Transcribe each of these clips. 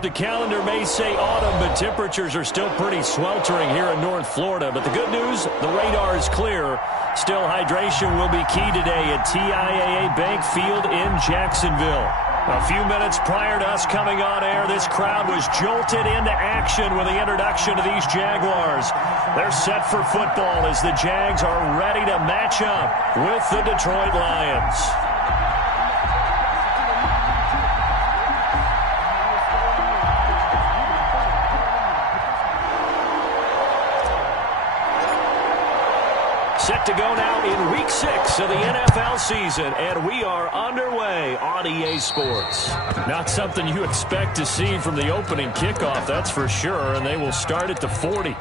The calendar may say autumn, but temperatures are still pretty sweltering here in North Florida. But the good news, the radar is clear. Still, hydration will be key today at TIAA Bank Field in Jacksonville. A few minutes prior to us coming on air, this crowd was jolted into action with the introduction of these Jaguars. They're set for football as the Jags are ready to match up with the Detroit Lions. Set to go now in Week 6 of the NFL season, and we are underway on EA Sports. Not something you expect to see from the opening kickoff, that's for sure, and they will start at the 40.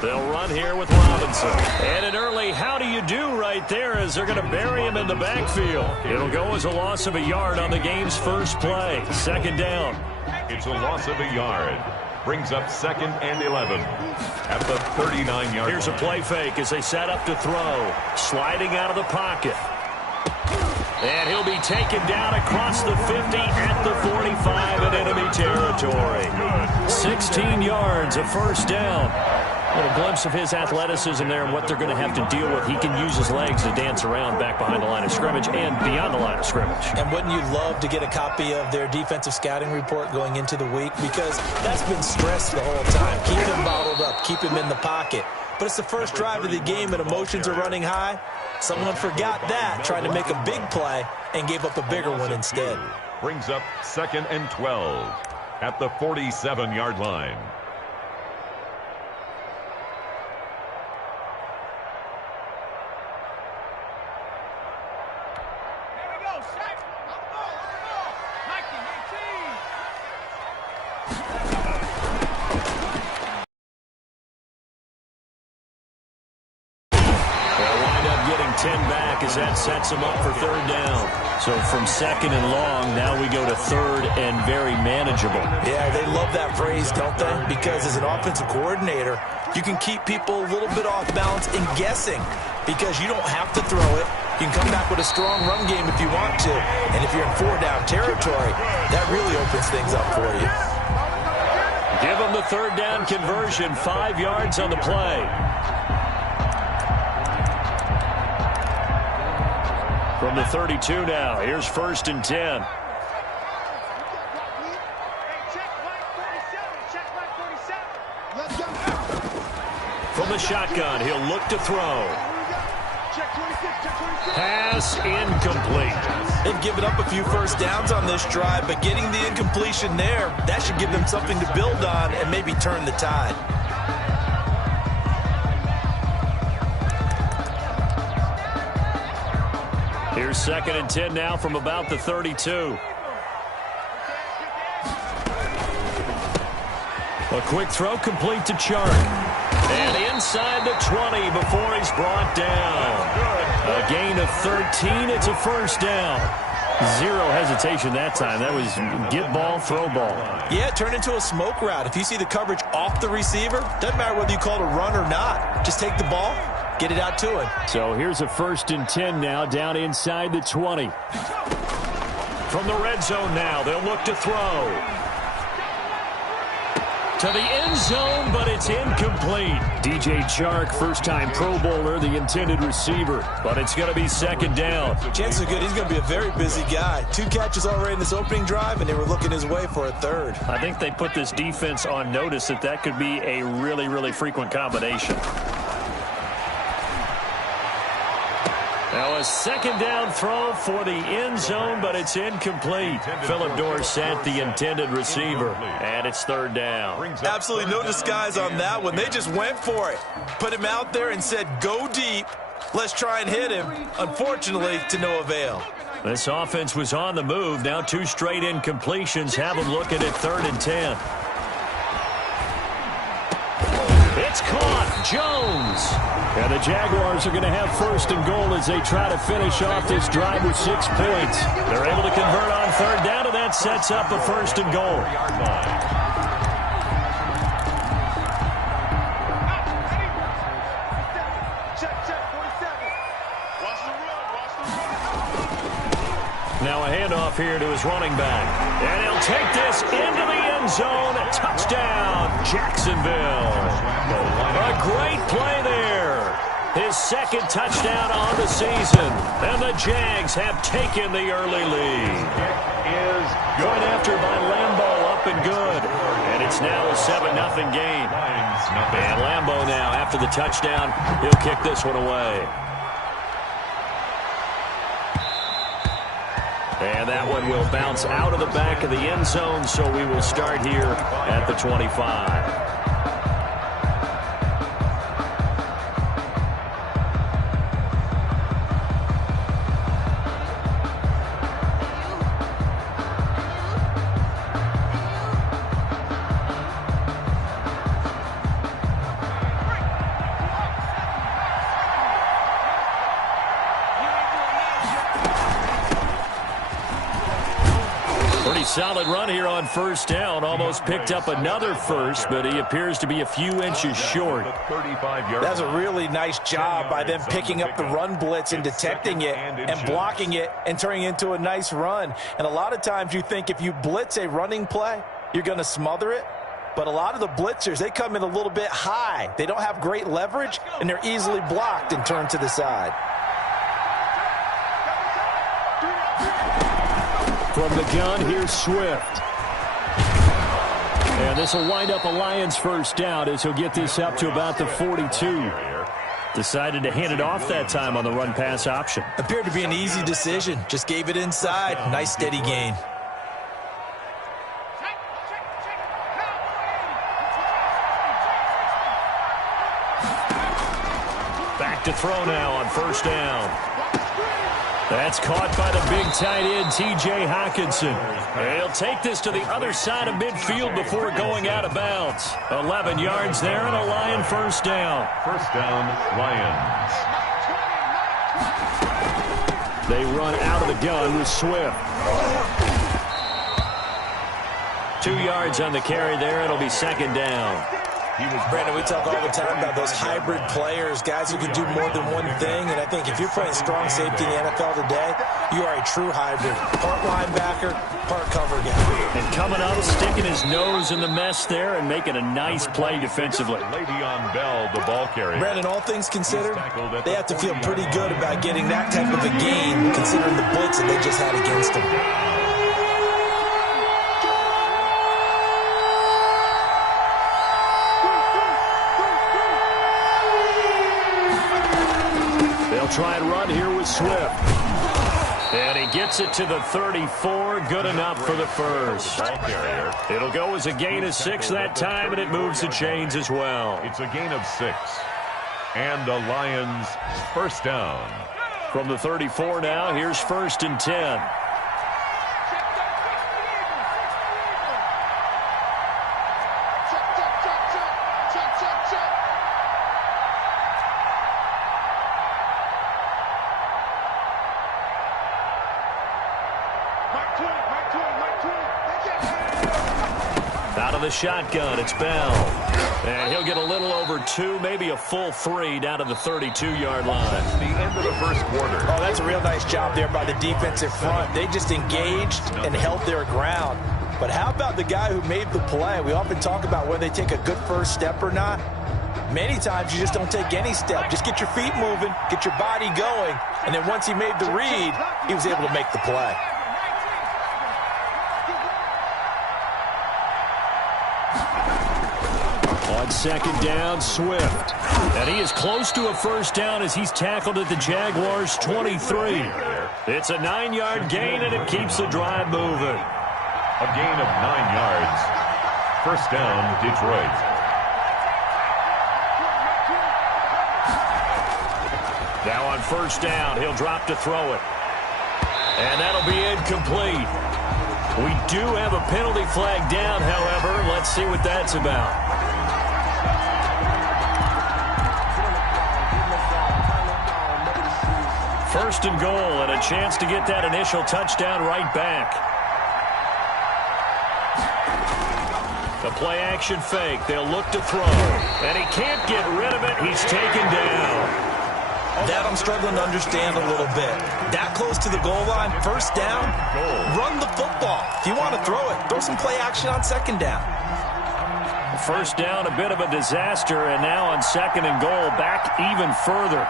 They'll run here with Robinson. And an early how do you do right there as they're going to bury him in the backfield. It'll go as a loss of a yard on the game's first play. Second down. It's a loss of a yard. Brings up 2nd and 11 at the 39-yard Here's line. a play fake as they set up to throw. Sliding out of the pocket. And he'll be taken down across the 50 at the 45 in enemy territory. 16 yards, a first down. A little glimpse of his athleticism there and what they're going to have to deal with. He can use his legs to dance around back behind the line of scrimmage and beyond the line of scrimmage. And wouldn't you love to get a copy of their defensive scouting report going into the week? Because that's been stressed the whole time. Keep him bottled up. Keep him in the pocket. But it's the first drive of the game and emotions are running high. Someone forgot that, trying to make a big play, and gave up a bigger one instead. Brings up 2nd and 12 at the 47-yard line. Getting 10 back as that sets him up for third down. So from second and long, now we go to third and very manageable. Yeah, they love that phrase, don't they? Because as an offensive coordinator, you can keep people a little bit off balance and guessing because you don't have to throw it. You can come back with a strong run game if you want to. And if you're in 4-down territory, that really opens things up for you. Give them the third down conversion, 5 yards on the play. From the 32 now, here's 1st and 10. From the shotgun, he'll look to throw. Pass incomplete. They've given up a few first downs on this drive, but getting the incompletion there, that should give them something to build on and maybe turn the tide. Here's 2nd and 10 now from about the 32. A quick throw complete to Chark. And inside the 20 before he's brought down. A gain of 13. It's a first down. Zero hesitation that time. That was get ball, throw ball. Yeah, it turned into a smoke route. If you see the coverage off the receiver, doesn't matter whether you call it a run or not. Just take the ball, get it out to him. So here's a 1st and 10 now down inside the 20. From the red zone now, they'll look to throw. To the end zone, but it's incomplete. DJ Chark, first-time Pro Bowler, the intended receiver. But it's going to be 2nd down. Chances are good he's going to be a very busy guy. 2 catches already in this opening drive, and they were looking his way for a third. I think they put this defense on notice that could be a really, really frequent combination. Now a 2nd down throw for the end zone, but it's incomplete. Philip Dorsett, the intended receiver, and it's 3rd down. Absolutely no disguise on that one. They just went for it. Put him out there and said, go deep. Let's try and hit him. Unfortunately, to no avail. This offense was on the move. Now 2 straight incompletions have them looking at 3rd and 10. It's caught. Jones. And the Jaguars are going to have 1st and goal as they try to finish off this drive with 6 points. They're able to convert on 3rd down, and that sets up a 1st and goal. handoff here to his running back. And he'll take this into the end zone. Touchdown, Jacksonville. A great play there. His second touchdown on the season. And the Jags have taken the early lead. Is going after by Lambeau, up and good. And it's now a 7-0 game. And Lambeau now, after the touchdown, he'll kick this one away. And that one will bounce out of the back of the end zone, so we will start here at the 25. Solid run here on first down. Almost picked up another first, but he appears to be a few inches short. That's a really nice job by them picking up the run blitz and detecting it and blocking it and turning it into a nice run. And a lot of times you think if you blitz a running play, you're going to smother it. But a lot of the blitzers, they come in a little bit high. They don't have great leverage, and they're easily blocked and turned to the side. From the gun, here's Swift. And this will wind up a Lions first down as he'll get this up to about the 42. Decided to hand it off that time on the run-pass option. Appeared to be an easy decision. Just gave it inside. Nice steady gain. Back to throw now on first down. That's caught by the big tight end, T.J. Hockenson. And he'll take this to the other side of midfield before going out of bounds. 11 yards there and a Lion first down. First down, Lions. They run out of the gun with Swift. 2 yards on the carry there. It'll be second down. Brandon, we talk all the time about those hybrid players, guys who can do more than one thing. And I think if you're playing strong safety in the NFL today, you are a true hybrid. Part linebacker, part cover guy. And coming up, sticking his nose in the mess there and making a nice play defensively. Le'Veon Bell, the ball carrier. Brandon, all things considered, they have to feel pretty good about getting that type of a gain, considering the blitz that they just had against them. Try and run here with Swift. And he gets it to the 34. Good enough for the first. It'll go as a gain of 6 that time, and it moves the chains as well. It's a gain of 6. And the Lions first down. From the 34 now, here's first and 10. Out of the shotgun, it's Bell. And he'll get a little over 2, maybe a full 3 down to the 32-yard line. That's the end of the first quarter. Oh, that's a real nice job there by the defensive front. They just engaged and held their ground. But how about the guy who made the play? We often talk about whether they take a good first step or not. Many times you just don't take any step. Just get your feet moving, get your body going, and then once he made the read, he was able to make the play. On second down, Swift. And he is close to a first down as he's tackled at the Jaguars' 23. It's a 9-yard gain, and it keeps the drive moving. A gain of 9 yards. First down, Detroit. Now on first down, he'll drop to throw it. And that'll be incomplete. We do have a penalty flag down, however. Let's see what that's about. First and goal, and a chance to get that initial touchdown right back. The play-action fake. They'll look to throw. And he can't get rid of it. He's taken down. That I'm struggling to understand a little bit. That close to the goal line, first down, run the football. If you want to throw it, throw some play action on second down. First down, a bit of a disaster, and now on second and goal, back even further.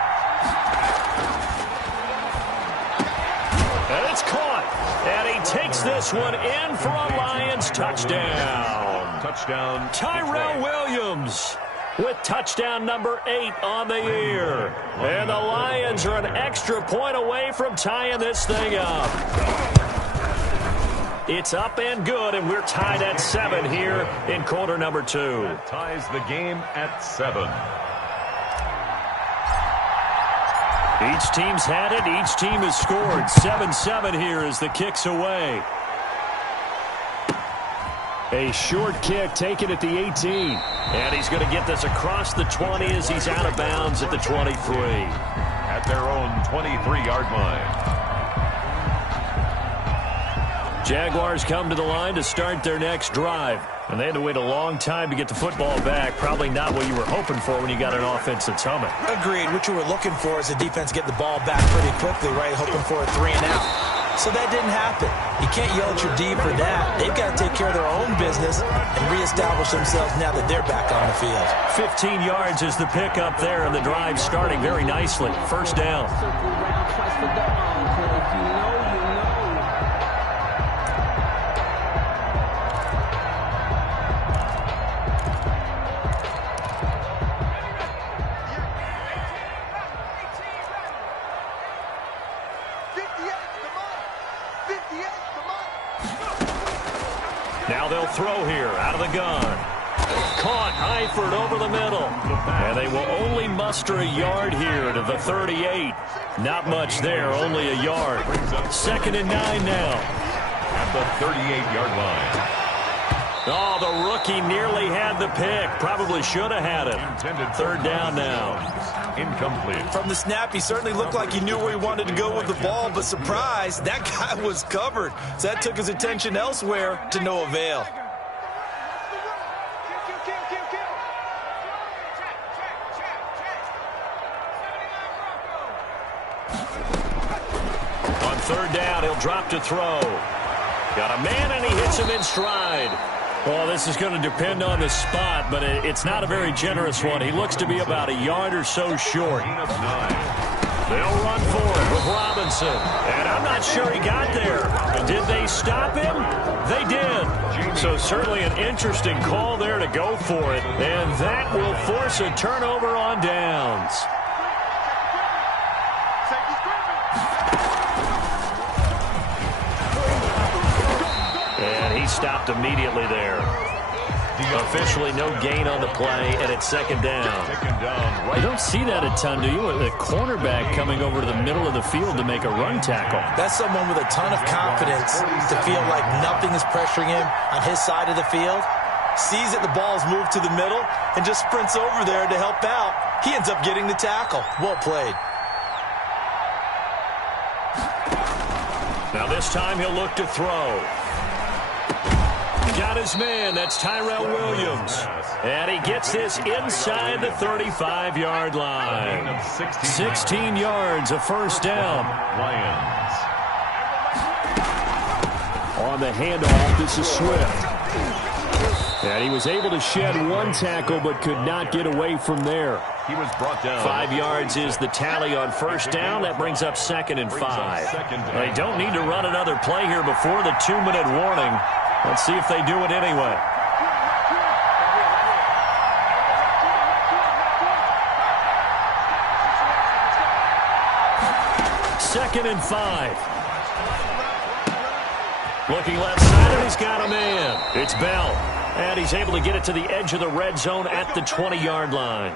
And it's caught. And he takes this one in for a Lions touchdown. Touchdown. Tyrell Williams with touchdown number 8 on the year. And the Lions are an extra point away from tying this thing up. It's up and good, and we're tied at 7 here in quarter number 2. That ties the game at 7. Each team's had it. Each team has scored. 7-7 here as the kick's away. A short kick taken at the 18. And he's going to get this across the 20 as he's out of bounds at the 23. At their own 23-yard line. Jaguars come to the line to start their next drive. And they had to wait a long time to get the football back. Probably not what you were hoping for when you got an offense that's humming. Agreed. What you were looking for is the defense get the ball back pretty quickly, right? Hoping for a 3 and out. So that didn't happen. You can't yell at your D for that. They've got to take care of their own business and reestablish themselves now that they're back on the field. 15 yards is the pickup there, and the drive starting very nicely. First down. Now they'll throw here out of the gun. Caught Eifert over the middle. And they will only muster a yard here to the 38. Not much there, only a yard. 2nd and 9 now. At the 38-yard line. Oh, the rookie nearly had the pick. Probably should have had it. 3rd down now. Incomplete. From the snap, he certainly looked like he knew where he wanted to go with the ball, but surprise, that guy was covered. So that took his attention elsewhere to no avail. On 3rd down, he'll drop to throw. Got a man, and he hits him in stride. Well, this is going to depend on the spot, but it's not a very generous one. He looks to be about a yard or so short. They'll run for it with Robinson. And I'm not sure he got there. Did they stop him? They did. So certainly an interesting call there to go for it. And that will force a turnover on downs. And he stopped immediately there. Officially no gain on the play, and it's 2nd down. You don't see that a ton, do you? A cornerback coming over to the middle of the field to make a run tackle. That's someone with a ton of confidence to feel like nothing is pressuring him on his side of the field. Sees that the ball's moved to the middle and just sprints over there to help out. He ends up getting the tackle. Well played. Now this time he'll look to throw. Got his man. That's Tyrell Williams. And he gets this inside the 35-yard line. 16 yards, a first down. Lions. On the handoff, this is Swift. And he was able to shed one tackle but could not get away from there. He was brought down. 5 yards is the tally on first down. That brings up 2nd and 5. They don't need to run another play here before the 2-minute warning. Let's see if they do it anyway. Second and 5. Looking left side, and he's got a man. It's Bell. And he's able to get it to the edge of the red zone at the 20-yard line.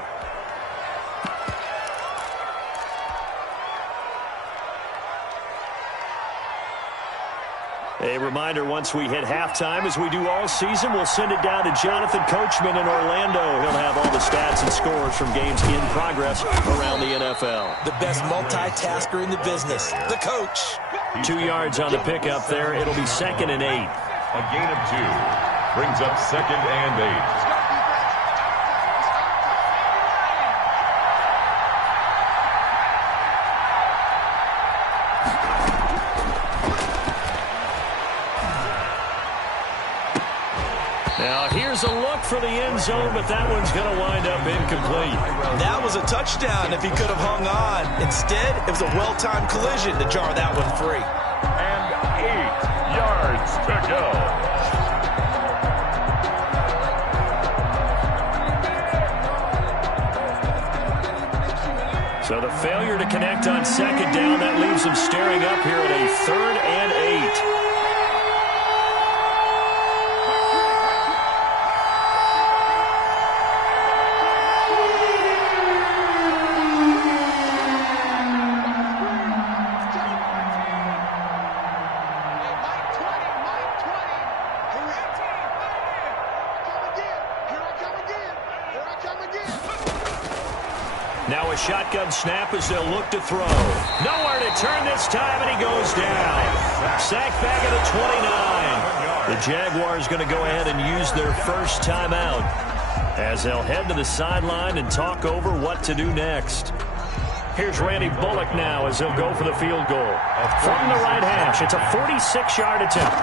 A reminder, once we hit halftime, as we do all season, we'll send it down to Jonathan Coachman in Orlando. He'll have all the stats and scores from games in progress around the NFL. The best multitasker in the business, the coach. 2 yards on the pickup there. It'll be 2nd and 8. A gain of 2 brings up 2nd and 8. Now, here's a look for the end zone, but that one's going to wind up incomplete. That was a touchdown if he could have hung on. Instead, it was a well-timed collision to jar that one free. And 8 yards to go. So the failure to connect on second down, that leaves them staring up here at a 3rd and 8. Now a shotgun snap as they'll look to throw. Nowhere to turn this time, and he goes down. Sacked back at the 29. The Jaguars going to go ahead and use their first timeout as they'll head to the sideline and talk over what to do next. Here's Randy Bullock now as he'll go for the field goal. From the right hash, it's a 46-yard attempt.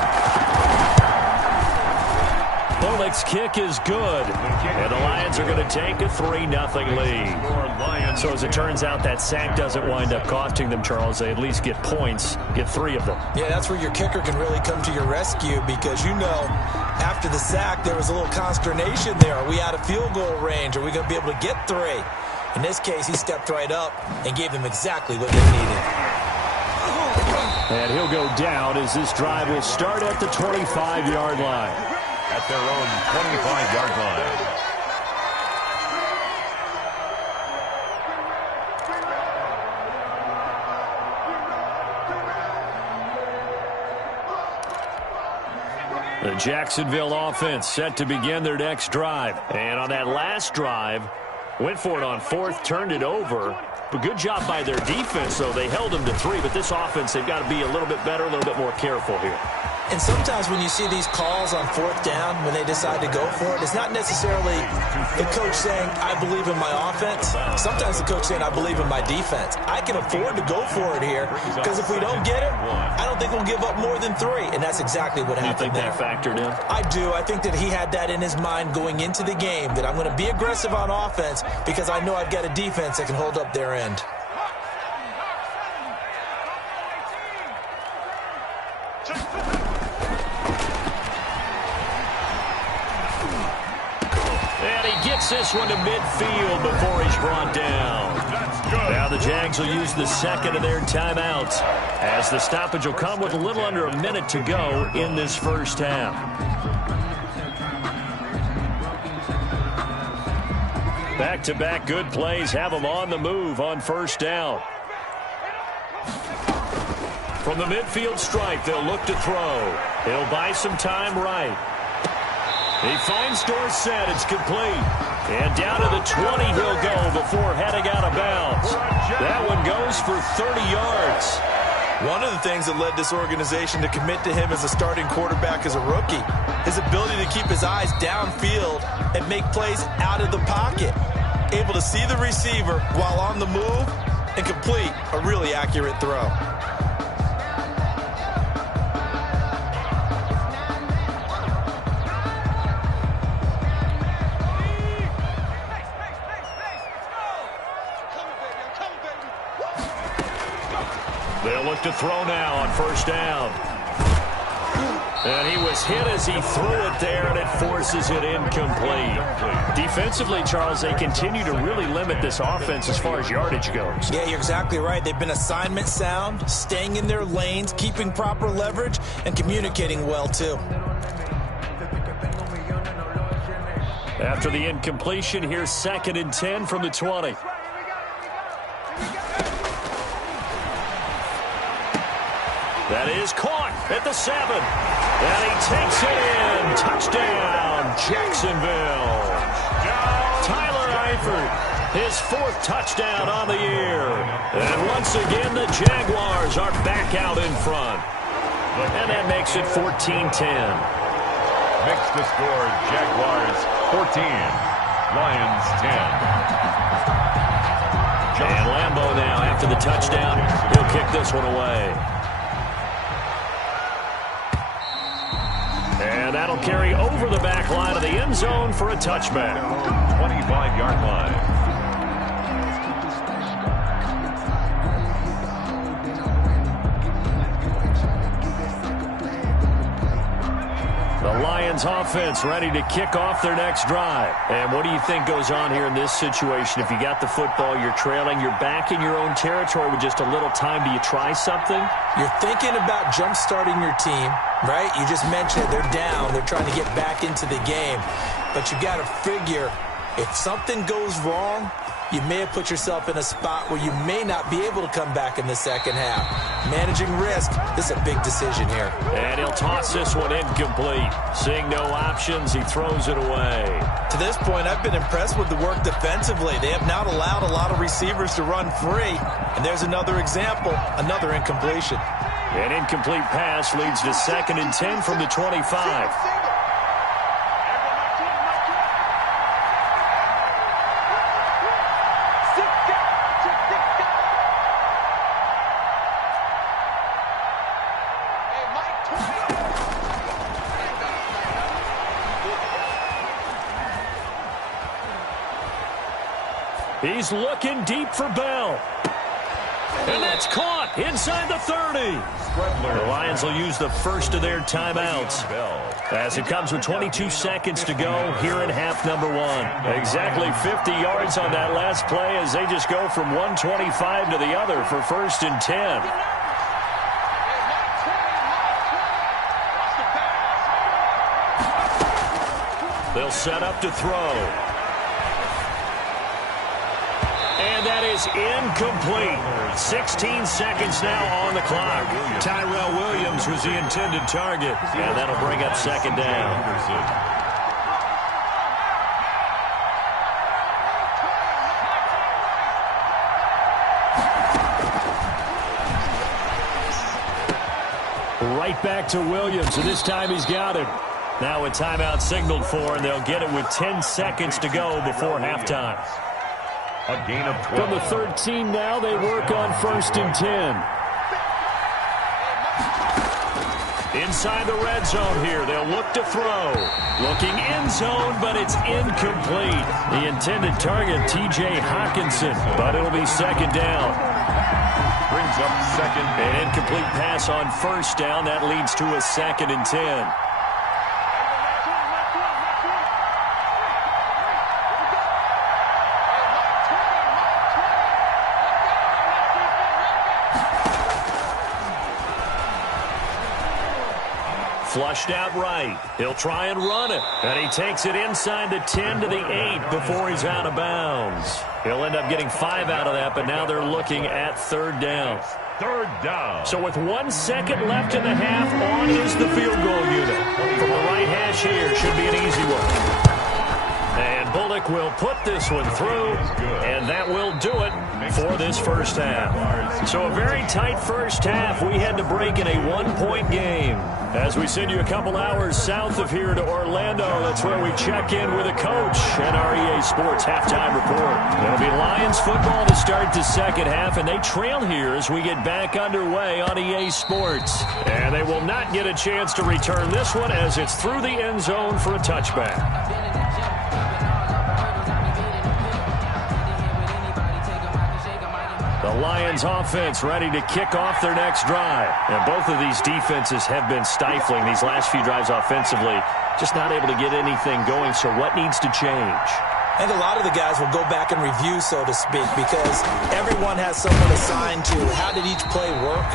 Bullock's kick is good, and the Lions are going to take a 3-0 lead. So as it turns out, that sack doesn't wind up costing them, Charles. They at least get points, get 3 of them. Yeah, that's where your kicker can really come to your rescue because, you know, after the sack, there was a little consternation there. Are we out of field goal range? Are we going to be able to get 3? In this case, he stepped right up and gave them exactly what they needed. And he'll go down as this drive will start at the 25-yard line. At their own 25-yard line. The Jacksonville offense set to begin their next drive. And on that last drive, went for it on 4th, turned it over. But good job by their defense, though. They held them to 3, but this offense, they've got to be a little bit better, a little bit more careful here. And sometimes when you see these calls on 4th down, when they decide to go for it, it's not necessarily the coach saying, I believe in my offense. Sometimes the coach saying, I believe in my defense. I can afford to go for it here because if we don't get it, I don't think we'll give up more than 3. And that's exactly what happened there. You think that factored in? I do. I think that he had that in his mind going into the game, that I'm going to be aggressive on offense because I know I've got a defense that can hold up their end. This one to midfield before he's brought down. Now the Jags will use the second of their timeouts as the stoppage will come with a little under a minute to go in this first half. Back-to-back good plays have them on the move on first down. From the midfield stripe, they'll look to throw. He'll buy some time right. He finds Dorsett. It's complete. And down to the 20 he'll go before heading out of bounds. That one goes for 30 yards. One of the things that led this organization to commit to him as a starting quarterback as a rookie, his ability to keep his eyes downfield and make plays out of the pocket. Able to see the receiver while on the move and complete a really accurate throw. They'll look to throw now on first down. And he was hit as he threw it there, and it forces it incomplete. Defensively, Charles, they continue to really limit this offense as far as yardage goes. Yeah, you're exactly right. They've been assignment sound, staying in their lanes, keeping proper leverage, and communicating well, too. After the incompletion, here's 2nd and 10 from the 20. That is caught at the 7. And he takes it in. Touchdown, Jacksonville. Tyler Eifert, his 4th touchdown on the year. And once again, the Jaguars are back out in front. And that makes it 14-10. Makes the score Jaguars 14, Lions 10. And Lambeau now, after the touchdown, he'll kick this one away. And that'll carry over the back line of the end zone for a touchback. 25-yard line. The Lions offense ready to kick off their next drive. And what do you think goes on here in this situation? If you got the football, you're trailing, you're back in your own territory with just a little time. Do you try something? You're thinking about jump-starting your team, right? You just mentioned it. They're down. They're trying to get back into the game. But you got to figure if something goes wrong, you may have put yourself in a spot where you may not be able to come back in the second half. Managing risk, this is a big decision here. And he'll toss this one incomplete. Seeing no options, he throws it away. To this point, I've been impressed with the work defensively. They have not allowed a lot of receivers to run free. And there's another example, another incompletion. An incomplete pass leads to 2nd and 10 from the 25. He's looking deep for Bell. And that's caught inside the 30. The Lions will use the first of their timeouts as it comes with 22 seconds to go here in half number 1. Exactly 50 yards on that last play as they just go from 125 to the other for 1st and 10. They'll set up to throw. And that is incomplete. 16 seconds now on the clock. Tyrell Williams was the intended target. And that'll bring up 2nd down. Right back to Williams, and this time he's got it. Now a timeout signaled for, and they'll get it with 10 seconds to go before halftime. A gain of 12. From the 13 now, they work on 1st and 10. Inside the red zone here, they'll look to throw. Looking end zone, but it's incomplete. The intended target, T.J. Hawkinson, but it'll be 2nd down. Brings up 2nd. An incomplete pass on 1st down. That leads to a 2nd and 10. Flushed out right. He'll try and run it. And he takes it inside the 10 to the 8 before he's out of bounds. He'll end up getting 5 out of that, but now they're looking at 3rd down. 3rd down. So with 1 second left in the half, on is the field goal unit. From the right hash here, should be an easy one. And Bullock will put this one through, and that will do it for this first half. So a very tight first half. We had to break in a 1-point game. As we send you a couple hours south of here to Orlando, that's where we check in with a coach and our EA Sports halftime report. It'll be Lions football to start the second half, and they trail here as we get back underway on EA Sports. And they will not get a chance to return this one as it's through the end zone for a touchback. The Lions offense ready to kick off their next drive. And both of these defenses have been stifling these last few drives offensively. Just not able to get anything going. So what needs to change? I think a lot of the guys will go back and review, so to speak, because everyone has someone assigned to how did each play work.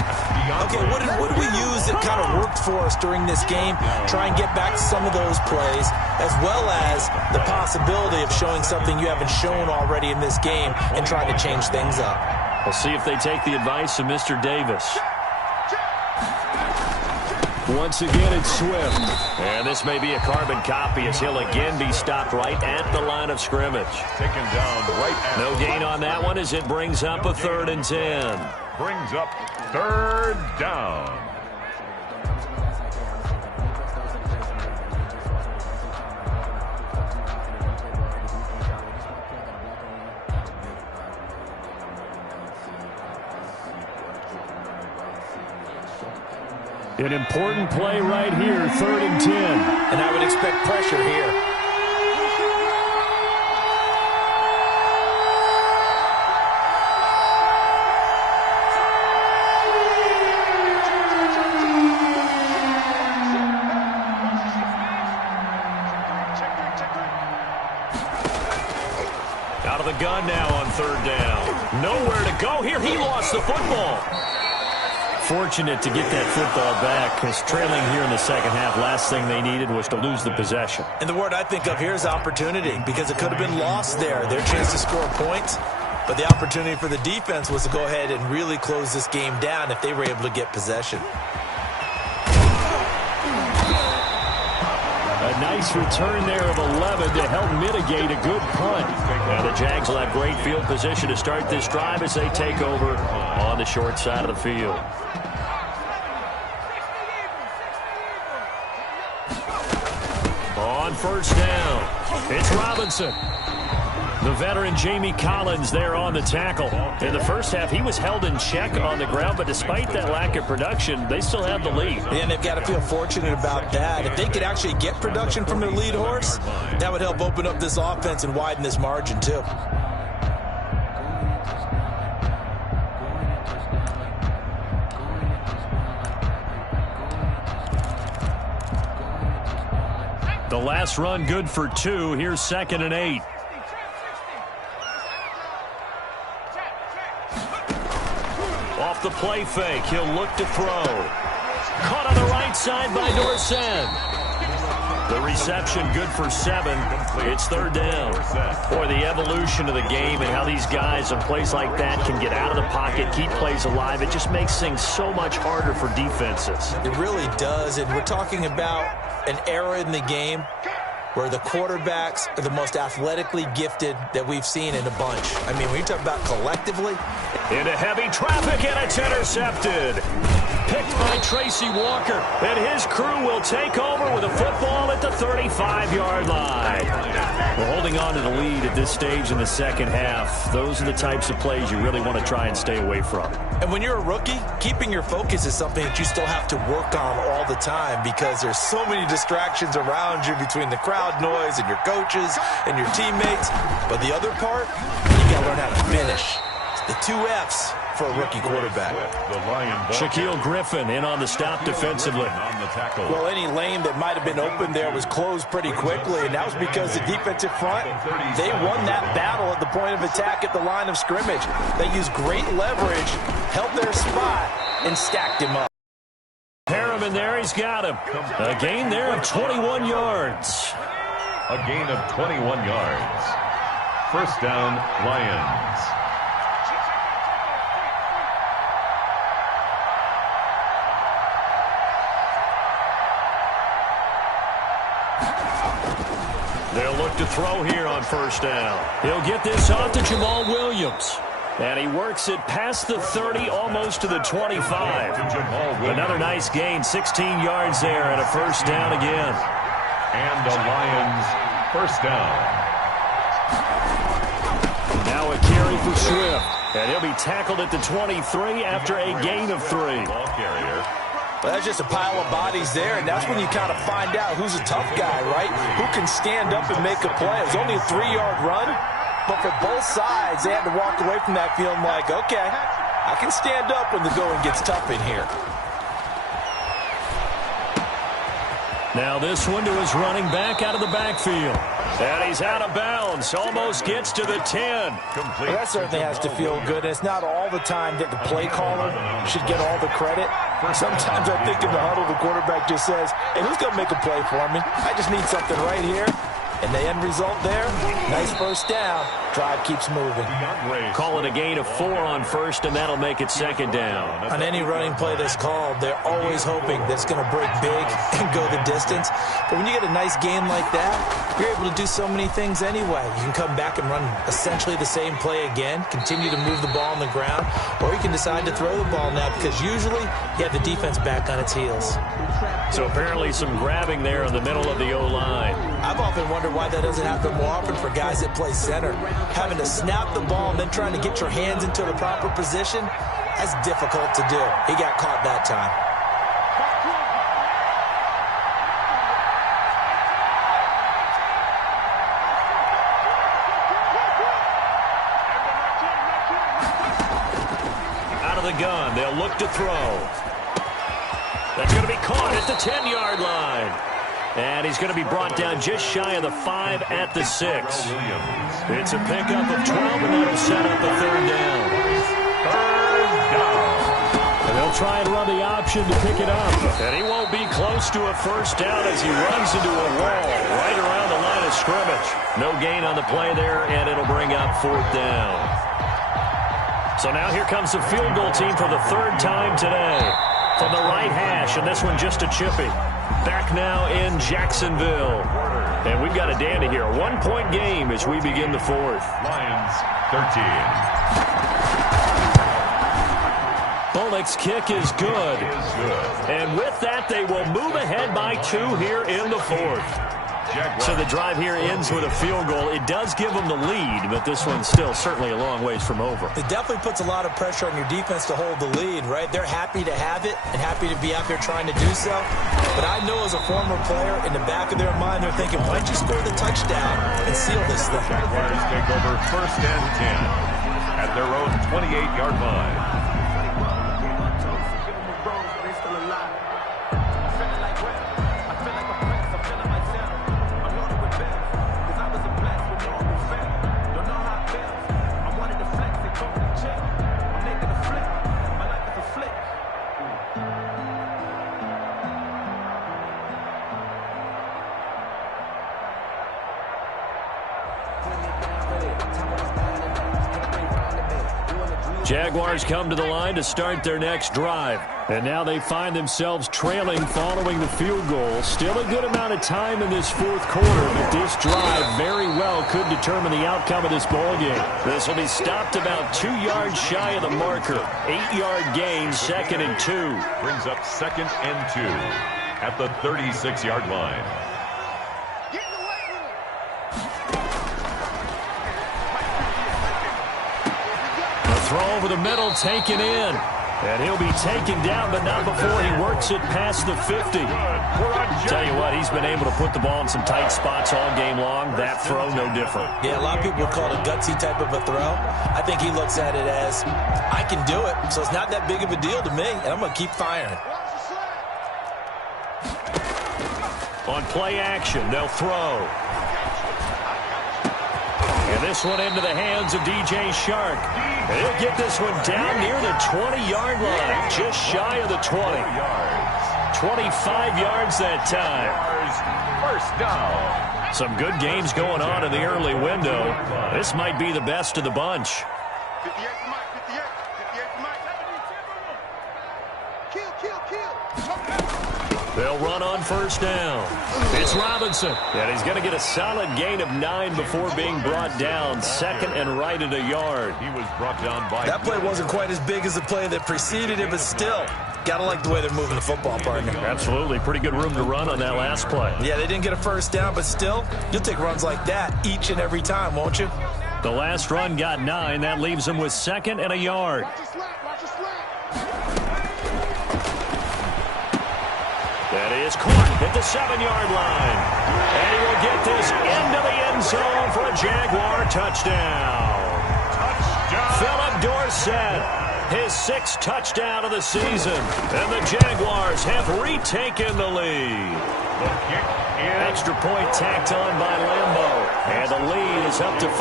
Okay, what did we use that kind of worked for us during this game? Try and get back to some of those plays, as well as the possibility of showing something you haven't shown already in this game and trying to change things up. We'll see if they take the advice of Mr. Davis. Once again, it's Swift. And this may be a carbon copy as he'll again be stopped right at the line of scrimmage. Taken down right at no gain on that one as it brings up a 3rd and 10. Brings up 3rd down. An important play right here, 3rd and 10. And I would expect pressure here. Out of the gun now on 3rd down. Nowhere to go here. He lost the football. Fortunate to get that football back, because trailing here in the second half, last thing they needed was to lose the possession. And the word I think of here is opportunity, because it could have been lost there. Their chance to score points, but the opportunity for the defense was to go ahead and really close this game down if they were able to get possession. A nice return there of 11 to help mitigate a good punt. Now the Jags will have great field position to start this drive as they take over on the short side of the field. On 1st down, it's Robinson. The veteran Jamie Collins there on the tackle. In the first half, he was held in check on the ground, but despite that lack of production, they still have the lead. And they've got to feel fortunate about that. If they could actually get production from their lead horse, that would help open up this offense and widen this margin too. The last run good for 2. Here's 2nd and 8. Off the play fake, he'll look to throw. Caught on the right side by Dorsett. The reception good for 7. It's 3rd down. Boy, the evolution of the game and how these guys in plays like that can get out of the pocket, keep plays alive, it just makes things so much harder for defenses. It really does, and we're talking about an era in the game where the quarterbacks are the most athletically gifted that we've seen in a bunch. I mean, when you talk about collectively. Into heavy traffic, and it's intercepted. Picked by Tracy Walker, and his crew will take over with a football at the 35-yard line. We're holding on to the lead at this stage in the second half. Those are the types of plays you really want to try and stay away from. And when you're a rookie, keeping your focus is something that you still have to work on all the time, because there's so many distractions around you between the crowd noise and your coaches and your teammates. But the other part, you got to learn how to finish. The 2 F's for a rookie quarterback. Shaquille Griffin in on the stop defensively. Well, any lane that might have been open there was closed pretty quickly, and that was because the defensive front, they won that battle at the point of attack at the line of scrimmage. They used great leverage, held their spot, and stacked him up. Harriman there, he's got him. A gain there of 21 yards. A gain of 21 yards. 1st down, Lions. They'll look to throw here on 1st down. He'll get this off to Jamal Williams. And he works it past the 30, almost to the 25. Another nice gain, 16 yards there, and a 1st down again. And the Lions 1st down. Now a carry for Swift. And he'll be tackled at the 23 after a gain of 3. Ball carrier. Well, that's just a pile of bodies there, and that's when you kind of find out who's a tough guy, right? Who can stand up and make a play. It was only a 3-yard run, but for both sides, they had to walk away from that feeling like, okay, I can stand up when the going gets tough in here. Now this one to his running back out of the backfield. And he's out of bounds. Almost gets to the 10. Well, that certainly has to feel good. It's not all the time that the play caller should get all the credit. Sometimes I think in the huddle, the quarterback just says, hey, who's going to make a play for me? I just need something right here. And the end result there, nice 1st down. Drive keeps moving. Call it a gain of 4 on 1st, and that'll make it 2nd down. On any running play that's called, they're always hoping that it's going to break big and go the distance. But when you get a nice gain like that, you're able to do so many things anyway. You can come back and run essentially the same play again, continue to move the ball on the ground, or you can decide to throw the ball now, because usually you have the defense back on its heels. So apparently some grabbing there in the middle of the O-line. I've often wondered why that doesn't happen more often for guys that play center. Having to snap the ball and then trying to get your hands into the proper position, that's difficult to do. He got caught that time. the gun. They'll look to throw. That's going to be caught at the 10-yard line. And he's going to be brought down just shy of the 5 at the 6. It's a pickup of 12, and that'll set up a third down. And they'll try and run the option to pick it up. And he won't be close to a first down as he runs into a wall right around the line of scrimmage. No gain on the play there, and it'll bring up fourth down. So now here comes the field goal team for the third time today. From the right hash, and this one just a chippy. Back now in Jacksonville. And we've got a dandy here. A 1-point game as we begin the fourth. Lions 13. Bullock's kick is good. And with that, they will move ahead by 2 here in the fourth. So the drive here ends with a field goal. It does give them the lead, but this one's still certainly a long ways from over. It definitely puts a lot of pressure on your defense to hold the lead, right? They're happy to have it and happy to be out there trying to do so. But I know as a former player, in the back of their mind, they're thinking, why don't you score the touchdown and seal this thing? Jaguars take over 1st and 10 at their own 28-yard line. Jaguars come to the line to start their next drive. And now they find themselves trailing following the field goal. Still a good amount of time in this fourth quarter, but this drive very well could determine the outcome of this ball game. This will be stopped about 2 yards shy of the marker. 8-yard gain, 2nd and 2. Brings up 2nd and 2 at the 36-yard line. Throw over the middle, taken in. And he'll be taken down, but not before he works it past the 50. Tell you what, he's been able to put the ball in some tight spots all game long. That throw, no different. Yeah, a lot of people would call it a gutsy type of a throw. I think he looks at it as, I can do it, so it's not that big of a deal to me, and I'm going to keep firing. On play action, they'll throw. And this one into the hands of DJ Shark. And he'll get this one down near the 20-yard line, just shy of the 20. 25 yards that time. First down. Some good games going on in the early window. This might be the best of the bunch. They'll run on first down. It's Robinson. And he's going to get a solid gain of 9 before being brought down. 2nd and right at a yard. He was brought down by... That play wasn't quite as big as the play that preceded it, but still, got to like the way they're moving the football, partner. Absolutely. Pretty good room to run on that last play. Yeah, they didn't get a first down, but still, you'll take runs like that each and every time, won't you? The last run got 9. That leaves him with 2nd and a yard. That is caught at the 7-yard line. And he will get this into the end zone for a Jaguar touchdown. Philip Dorsett, his 6th touchdown of the season. And the Jaguars have retaken the lead. Extra point tacked on by Lambo. And the lead is up to 5.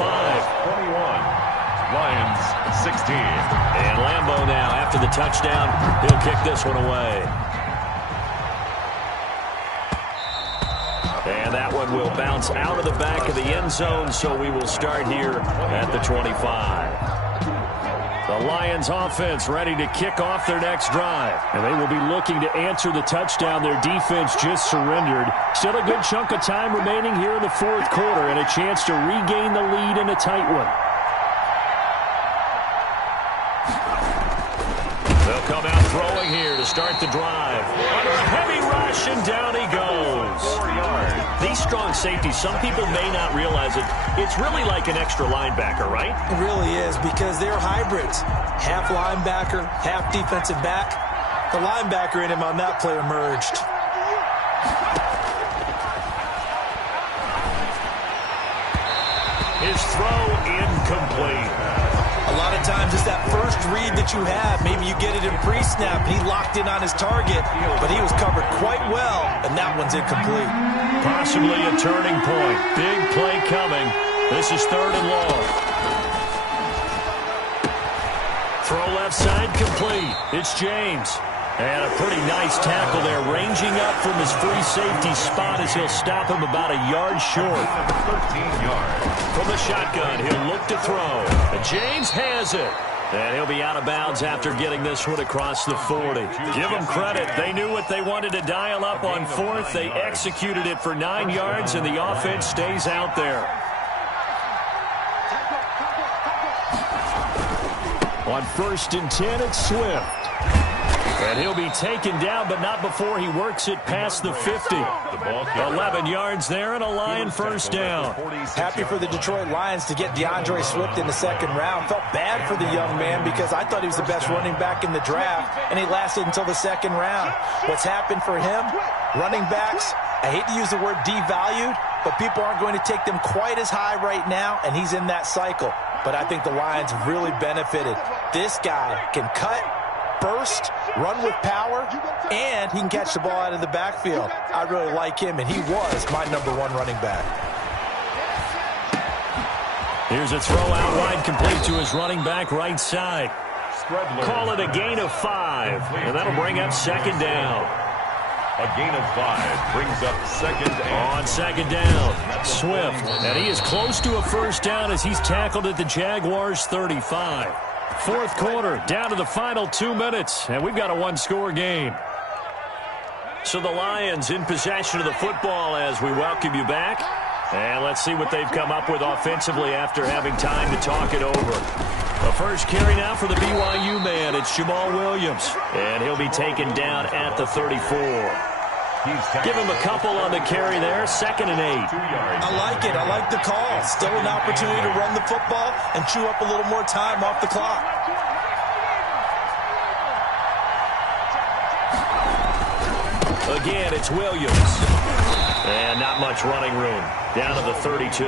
21. Lions 16. And Lambo now, after the touchdown, he'll kick this one away. And that one will bounce out of the back of the end zone, so we will start here at the 25. The Lions offense ready to kick off their next drive. And they will be looking to answer the touchdown their defense just surrendered. Still a good chunk of time remaining here in the fourth quarter and a chance to regain the lead in a tight one. They'll come out throwing here to start the drive. Under a heavy rush, and down he goes. 4 yards. These strong safeties, some people may not realize it. It's really like an extra linebacker, right? It really is, because they're hybrids. Half linebacker, half defensive back. The linebacker in him on that play emerged. His throw incomplete. A lot of times it's that first read that you have. Maybe you get it in pre-snap, and he locked in on his target, but he was covered quite well, and that one's incomplete. Possibly a turning point. Big play coming. This is 3rd and long. Throw left side complete. It's James. And a pretty nice tackle there, ranging up from his free safety spot as he'll stop him about a yard short. 13 yards. From the shotgun, he'll look to throw. And James has it. And he'll be out of bounds after getting this one across the 40. Give them credit. They knew what they wanted to dial up on 4th. They executed it for 9 yards, and the offense stays out there. On 1st and 10, it's Swift. And he'll be taken down, but not before he works it past the 50. 11 yards there and a Lion first down. Happy for the Detroit Lions to get DeAndre Swift in the 2nd round. Felt bad for the young man because I thought he was the best running back in the draft, and he lasted until the 2nd round. What's happened for him? Running backs, I hate to use the word devalued, but people aren't going to take them quite as high right now, and he's in that cycle. But I think the Lions really benefited. This guy can cut, burst, run with power, and he can catch the ball out of the backfield. I really like him, and he was my #1 running back. Here's a throw out wide, complete to his running back right side. Call it a gain of 5, and that'll bring up 2nd down. A gain of 5 brings up 2nd and... On 2nd down, Swift, and he is close to a first down as he's tackled at the Jaguars' 35. 4th quarter, down to the final 2 minutes, and we've got a 1-score game. So the Lions in possession of the football as we welcome you back. And let's see what they've come up with offensively after having time to talk it over. The first carry now for the BYU man. It's Jamal Williams, and he'll be taken down at the 34. Give him a couple on the carry there. 2nd and 8. I like it. I like the call. Still an opportunity to run the football and chew up a little more time off the clock. Again, it's Williams. And not much running room. Down to the 32.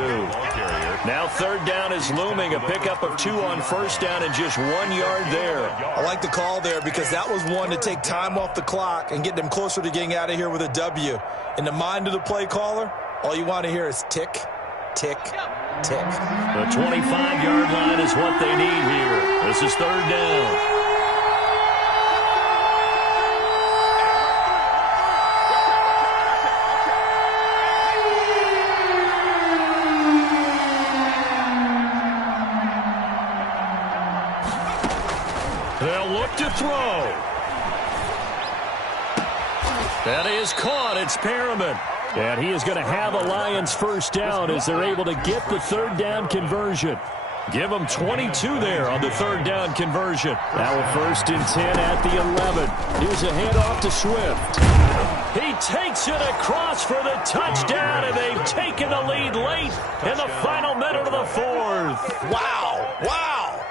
Now 3rd down is looming. A pickup of 2 on 1st down and just 1 yard there. I like the call there because that was one to take time off the clock and get them closer to getting out of here with a W. In the mind of the play caller, all you want to hear is tick, tick, tick. The 25-yard line is what they need here. This is 3rd down. They'll look to throw. That is caught. It's Perriman. And he is going to have a Lions first down as they're able to get the 3rd down conversion. Give them 22 there on the 3rd down conversion. Now a 1st and 10 at the 11. Here's a handoff to Swift. He takes it across for the touchdown, and they've taken the lead late in the final minute of the 4th. Wow. Wow.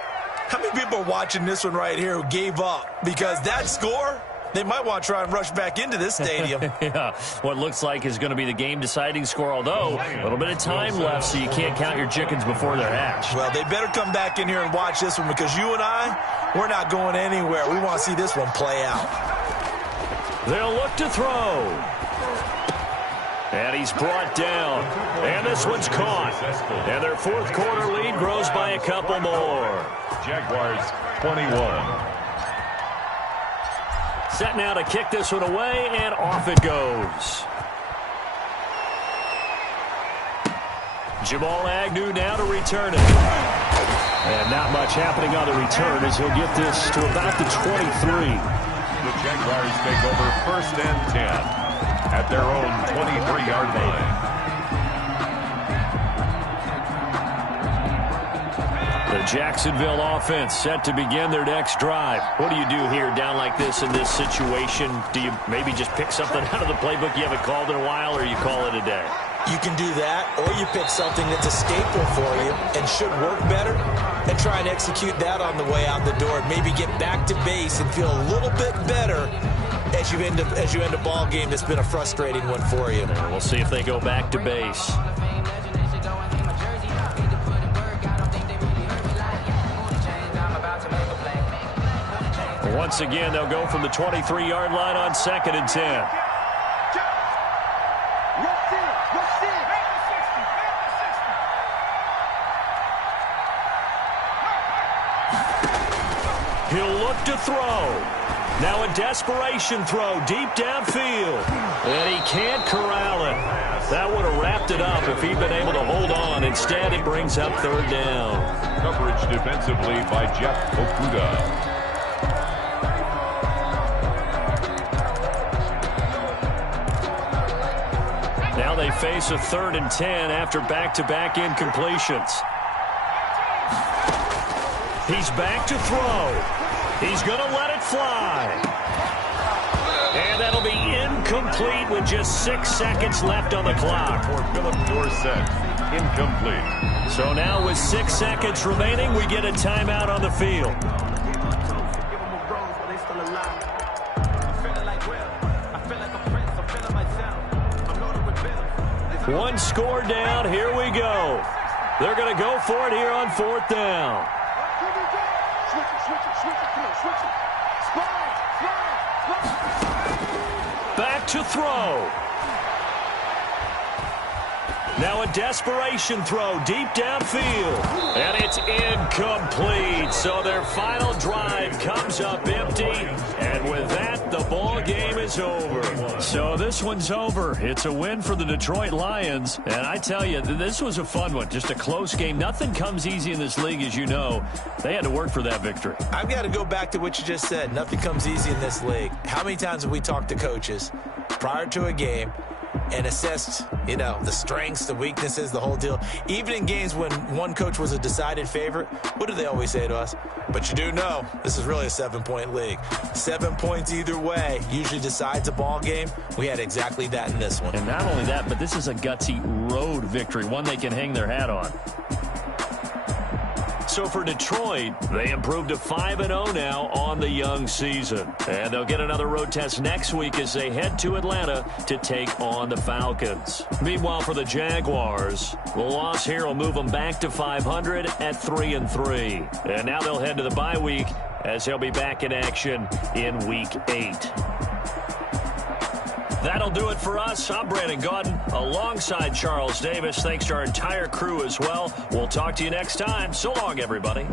How many people are watching this one right here who gave up? Because that score, they might want to try and rush back into this stadium. Yeah, what looks like is going to be the game-deciding score, although a little bit of time left, so you can't count your chickens before they're hatched. Well, they better come back in here and watch this one because you and I, we're not going anywhere. We want to see this one play out. They'll look to throw. And he's brought down. And this one's caught. And their 4th quarter lead grows by a couple more. Jaguars 21. Set now to kick this one away, and off it goes. Jamal Agnew now to return it. And not much happening on the return as he'll get this to about the 23. The Jaguars take over 1st and 10 at their own 23-yard line. The Jacksonville offense set to begin their next drive. What do you do here down like this in this situation? Do you maybe just pick something out of the playbook you haven't called in a while, or you call it a day? You can do that, or you pick something that's a staple for you and should work better and try and execute that on the way out the door and maybe get back to base and feel a little bit better as you end a ball game that's been a frustrating one for you. And we'll see if they go back to base. once again, they'll go from the 23-yard line on 2nd and 10. He'll look to throw. Now a desperation throw deep downfield. And he can't corral it. That would have wrapped it up if he'd been able to hold on. Instead, it brings up 3rd down. Coverage defensively by Jeff Okuda. Now they face a 3rd and 10 after back-to-back incompletions. He's back to throw. He's going to let it fly. And that'll be incomplete with just 6 seconds left on the clock. For Philip Dorsett, incomplete. So now with 6 seconds remaining, we get a timeout on the field. One score down. Here we go. They're going to go for it here on 4th down. Back to throw. Now a desperation throw deep downfield. And it's incomplete. So their final drive comes up empty. And with that, the ball game is over. So this one's over. It's a win for the Detroit Lions. And I tell you, this was a fun one. Just a close game. Nothing comes easy in this league, as you know. They had to work for that victory. I've got to go back to what you just said. Nothing comes easy in this league. How many times have we talked to coaches prior to a game and assessed, the strengths, the weaknesses, the whole deal? Even in games when one coach was a decided favorite, what do they always say to us? But you do know this is really a 7-point league. 7 points either way usually decides a ball game. We had exactly that in this one. And not only that, but this is a gutsy road victory, one they can hang their hat on. So for Detroit, they improved to 5-0 now on the young season. And they'll get another road test next week as they head to Atlanta to take on the Falcons. Meanwhile, for the Jaguars, the loss here will move them back to 500 at 3-3. And now they'll head to the bye week as they'll be back in action in Week 8. That'll do it for us. I'm Brandon Gaudin alongside Charles Davis. Thanks to our entire crew as well. We'll talk to you next time. So long, everybody.